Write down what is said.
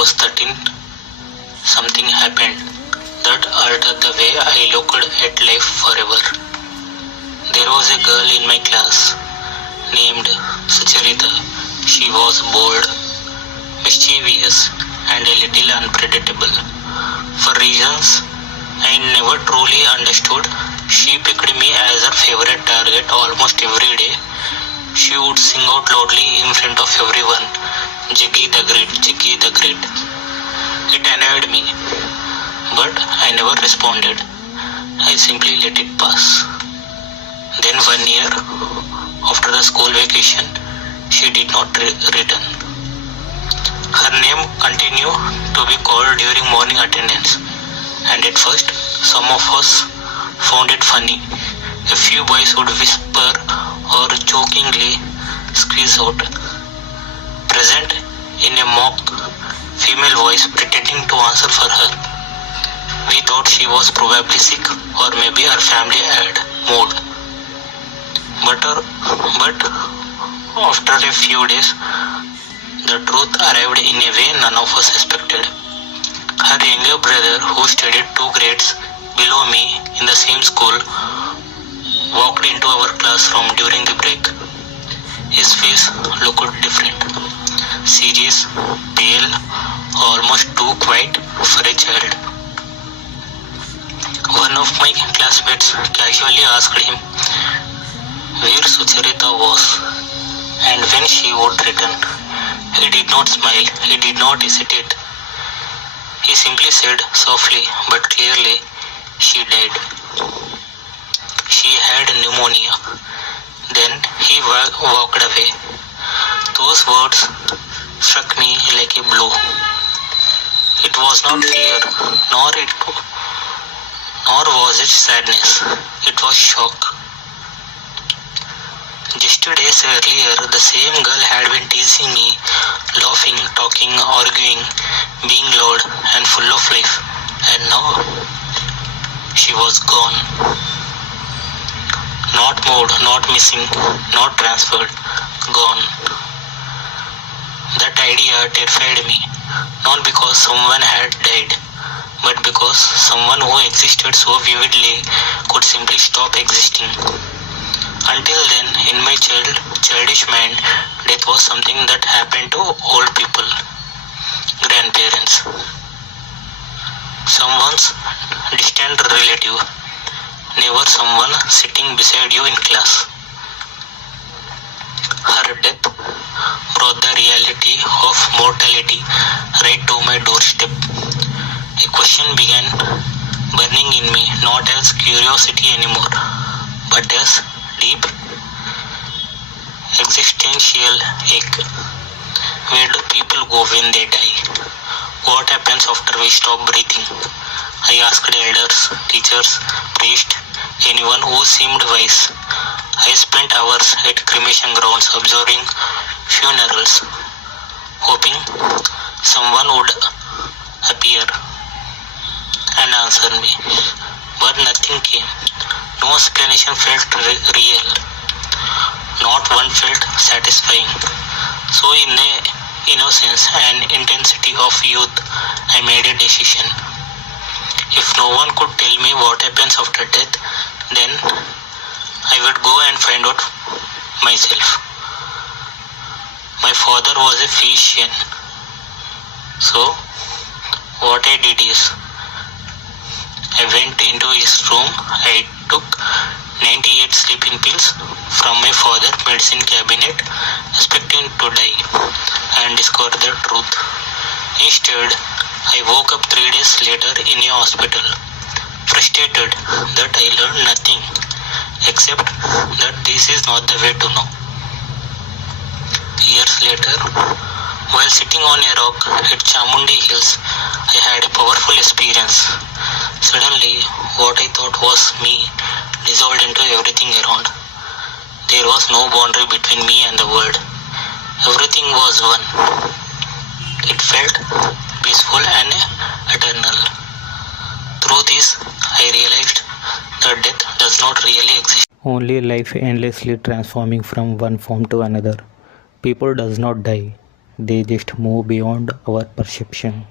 was 13, something happened that altered the way I looked at life forever. There was a girl in my class named Sucharita. She was bold, mischievous, and a little unpredictable. For reasons I never truly understood, she picked me as her favorite target almost every day. She would sing out loudly in front of everyone, "Jiggy the Great, Jiggy the Great." It annoyed me, but I never responded. I simply let it pass. Then one year, after the school vacation, she did not return. Her name continued to be called during morning attendance, and at first, some of us found it funny. A few boys would whisper or jokingly squeeze out, present in a mock female voice pretending to answer for her. We thought she was probably sick or maybe her family had moved. But after a few days, the truth arrived in a way none of us expected. Her younger brother, who studied 2 grades below me in the same school, walked into our classroom during the break. His face looked different. Serious, pale, almost too quiet for a child. One of my classmates casually asked him where Sucharita was and when she would return. He did not smile, he did not hesitate. He simply said softly but clearly, "She died. She had pneumonia." Then he walked away. Those words struck me like a blow. It was not fear, nor was it sadness. It was shock. Just 2 days earlier, the same girl had been teasing me, laughing, talking, arguing, being loud and full of life. And now, she was gone. Not moved, not missing, not transferred. Gone. That idea terrified me, not because someone had died, but because someone who existed so vividly could simply stop existing. Until then, in my childish mind, death was something that happened to old people, grandparents, someone's distant relative, never someone sitting beside you in class. Her death brought the reality of mortality right to my doorstep. A question began burning in me, not as curiosity anymore, but as deep existential ache. Where do people go when they die? What happens after we stop breathing? I asked elders, teachers, priests, anyone who seemed wise. I spent hours at cremation grounds observing funerals, hoping someone would appear and answer me. But nothing came. No explanation felt real. Not one felt satisfying. So in the innocence and intensity of youth, I made a decision. If no one could tell me what happens after death, then I would go and find out myself. My father was a physician. So what I did is, I went into his room. I took 98 sleeping pills from my father's medicine cabinet, expecting to die and discover the truth. Instead, I woke up 3 days later in a hospital, frustrated that I learned nothing, except that this is not the way to know. Years later, while sitting on a rock at Chamundi Hills, I had a powerful experience. Suddenly, what I thought was me dissolved into everything around. There was no boundary between me and the world. Everything was one. It felt blissful and eternal. Through this, I realized that death does not really exist. Only life endlessly transforming from one form to another. People does not die. they just move beyond our perception.